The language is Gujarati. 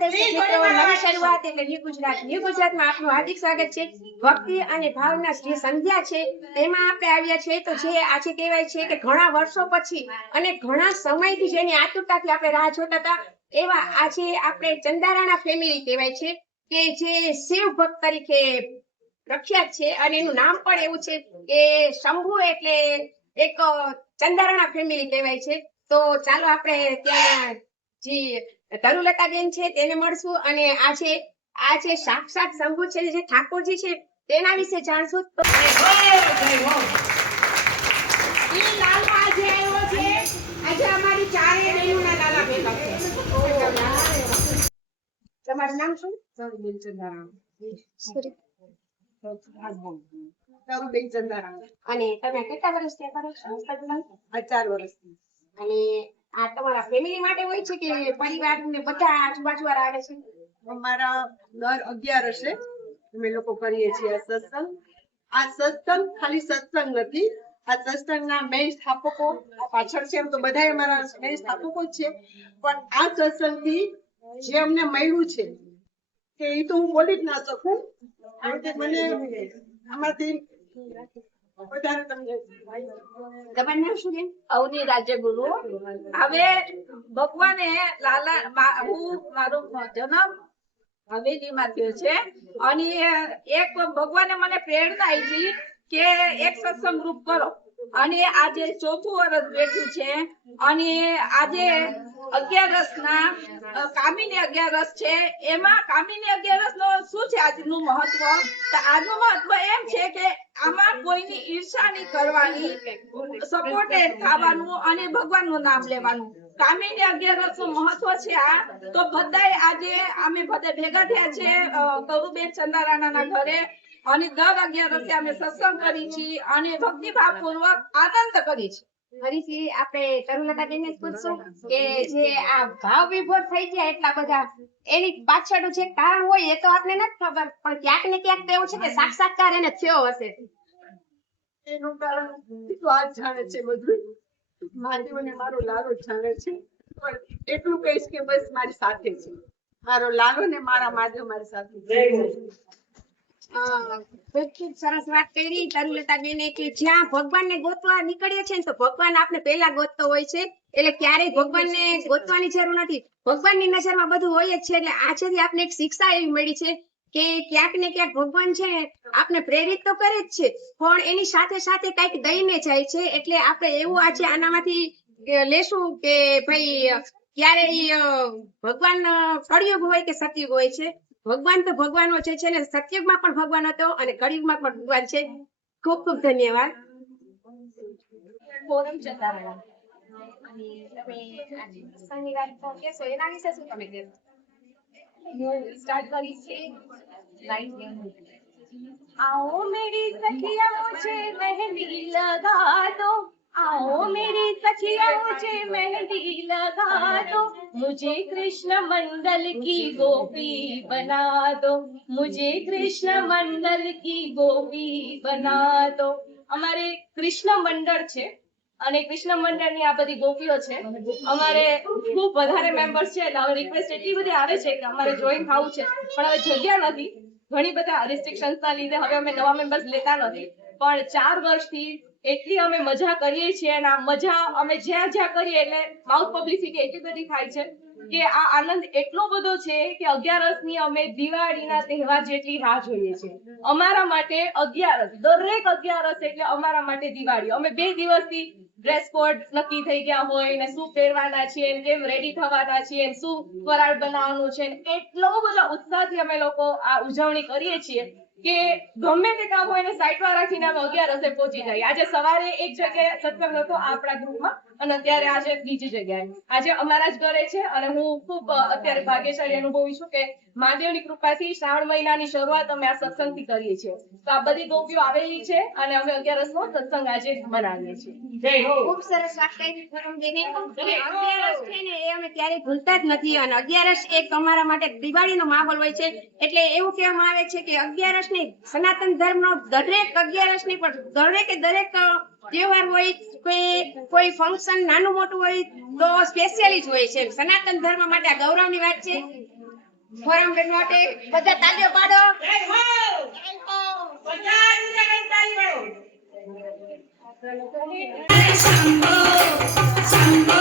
નવી શરૂઆત એટલે ન્યૂ ગુજરાતમાં આપનું હાર્દિક સ્વાગત છે। ભક્તિ અને ભાવના જે સંધ્યા છે તેમાં આપણે આવ્યા છીએ તો જે આજે કહેવાય છે કે ઘણા વર્ષો પછી અને ઘણા સમયથી જેની આતુરતાથી આપણે રાહ જોતા હતા એવા આજે આપણે ચંદારાણા ફેમિલી કહેવાય છે કે જે શિવ ભક્ત તરીકે પ્રખ્યાત છે અને એનું નામ પણ એવું છે કે શંભુ એટલે એક ચંદારાણા ફેમિલી કહેવાય છે। તો ચાલો આપણે ત્યાં જે તરુલતાબેન છે તેને મળશું અને આજે સાક્ષાત શંભુ છે જે ઠાકોરજી છે તેના વિશે જાણશું। તો ઈ લાલો આજે આવ્યો છે, આજે અમારી ચારે બહેનોના લાલા ભેગા છે। તમારું નામ શું? તરુબેન ચંદારાણા। તરુબેન ચંદારાણા। અને તમે કેટલા વર્ષથી કરો છો? 4 વર્ષથી। અને આ તમારા ફેમિલી માટે હોય છે કે પરિવાર ને બધા આજુબાજુ વાળા આવે છે? અમારા દર 11 અમે લોકો કરીએ છીએ સત્સંગ। આ સત્સંગ ખાલી સત્સંગ નથી, આ સત્સંગના મેઇન સ્થાપકો પાછળ છે, એમ તો બધા અમારા મેઇન સ્થાપકો જ છે, પણ આ સત્સંગથી જે અમને મળ્યું છે કે એ તો હું બોલી જ ના શકું, કારણ કે મને આમાંથી વધારે તમારું નામ શું છે? અવની રાજ્યગુરુ। હવે ભગવાને લાલા હું મારો જન્મ હવેલીમાં થયો છે અને એક ભગવાને મને પ્રેરણા આપી કે એક સત્સંગ ગ્રુપ કરો અને આજે 4થું વર્ષ બેઠું છે અને આજે 11 ના કામિની 11 છે। એમાં કામિની 11 નો શું છે આજનું મહત્વ? તો આજનું મહત્વ એમ છે કે આમાં કોઈની ઈર્ષા નહીં કરવાની, સપોર્ટેડ થવાનું અને ભગવાનનું નામ લેવાનું। કામિની 11 નું મહત્વ છે આ। તો બધાય આજે અમે બધા ભેગા થયા છે તરુબેન ચંદારાણાના ઘરે અને દર 11 અમે સત્સંગ કરી છીએ અને ભક્તિભાવ પૂર્વક આનંદ કરી છે। ફરીથી આપણે તરુલતાબેન ને પૂછશું કે જે આ ભાવ વિભોર થઈ ગયા એટલા બધા એની પાછળનું જે કારણ હોય એ તો આપને નથી ખબર, પણ ક્યાંક ને ક્યાંક તો એવું છે કે સાક્ષાત્કાર એને થયો હશે। એનું કારણ તો આ જાણે છે, બધું મહાદેવ અને મારો લાલો જાણે છે, પણ એટલું કહીશ કે બસ મારી સાથે છે મારો લાલો ને મારા મહાદેવ મારી સાથે છે। ખૂબ સરસ વાત કરી તરુલતાબેને કે જ્યાં ભગવાનને ગોતવા નીકળીએ છીએ તો ભગવાન આપણે પહેલા ગોતતો હોય છે, એટલે ક્યારેય ભગવાનને ગોતવાની જરૂર નથી, ભગવાનની નજરમાં બધું હોય જ છે। એટલે આજેથી આપણે એક શિક્ષા એવી મળી છે કે ક્યાંક ને ક્યાંક ભગવાન છે આપણે પ્રેરિત તો કરે જ છે પણ એની સાથે સાથે કઈક દઈને જાય છે। એટલે આપણે એવું આજે આનામાંથી લેશું કે ભાઈ ક્યારેય ભગવાન કળિયુગ હોય કે સતયુગ હોય છે, ભગવાન તો ભગવાન છે ને સતયુગમાં પણ ભગવાન હતો અને કળિયુગમાં પણ ભગવાન છે। ખૂબ ખૂબ ધન્યવાદ। પૂનમ ચંદારાણા। અને તમે આજે સત્સંગની વાત કહેશો એના વિશે શું તમે કહેશો? હું સ્ટાર્ટ કરી છે 9 आओ मेरी सखिया मुझे मेहंदी लगा दो, आओ मेरी सखिया मुझे मेहंदी लगा दो, मुझे कृष्ण मंडल की गोपी बना दो, मुझे कृष्ण मंडल की गोपी बना दो। અમારે કૃષ્ણ મંડળ છે અને કૃષ્ણ મંડળની આ બધી ગોપીઓ છે। અમારે ખૂબ વધારે મેમ્બર્સ છે એટલે હવે રિક્વેસ્ટ એટલી બધી આવે છે કે અમારે જોઈન થવું છે, પણ હવે જગ્યા નથી, ઘણી બધા રિસ્ટ્રિક્શન્સના લીધે હવે અમે નવા મેમ્બર્સ લેતા નથી, પણ 4 વર્ષથી એટલી અમે મજા કરીએ છીએ અને આ મજા અમે જ્યાં જ્યાં કરીએ એટલે માઉથ પબ્લિસિટી એટલી બધી થાય છે કે આ આનંદ એટલો બધો છે કે 11ની અમે દિવાળીના તહેવાર જેટલી રાહ જોઈએ છીએ। અમારા માટે 11 દરેક 11 એટલે અમારા માટે દિવાળી। અમે 2 દિવસથી ડ્રેસ કોડ નક્કી થઈ ગયા હોય ને શું પહેરવાના છીએ, કેમ રેડી થવાના છીએ, શું ફરાળ બનાવવાનું છે, એટલો બધો ઉત્સાહથી અમે લોકો આ ઉજવણી કરીએ છીએ કે ગમે તે કામ હોય એને સાઈડમાં રાખીને અમે 11 પહોંચી જઈએ। આજે સવારે એક જગ્યાએ સત્સંગ હતો આપણા ગ્રુપમાં અને અત્યારે આજે બીજી જગ્યાએ, આજે અમારા જ ઘરે છે અને હું ખૂબ અત્યારે ભાગ્યશાળી અનુભવી છું કે મહાદેવની કૃપાથી શ્રાવણ મહિનાની શરૂઆત અમે આ સત્સંગથી કરીએ છીએ। તો આ બધી ગોપીઓ આવેલી છે અને અમે 11નો સત્સંગ આજે મનાવીએ છીએ। ખૂબ સરસ વાત કરી પૂનમબેને કે 11 છે ને એ અમે ક્યારેય ભૂલતા જ નથી અને 11 એક અમારા માટે દિવાળીનો માહોલ હોય છે। એટલે એવું કહેવામાં આવે છે કે 11 ની સનાતન ધર્મનો દરેક 11 ની પણ દરેક તહેવાર હોય, કોઈ ફંક્શન નાનું મોટું હોય તો સ્પેશિયલી જ હોય છે। સનાતન ધર્મ માટે આ ગૌરવની વાત છે। ફોરમ બેન માટે બધા તાળીઓ પાડો. શંભો શંભો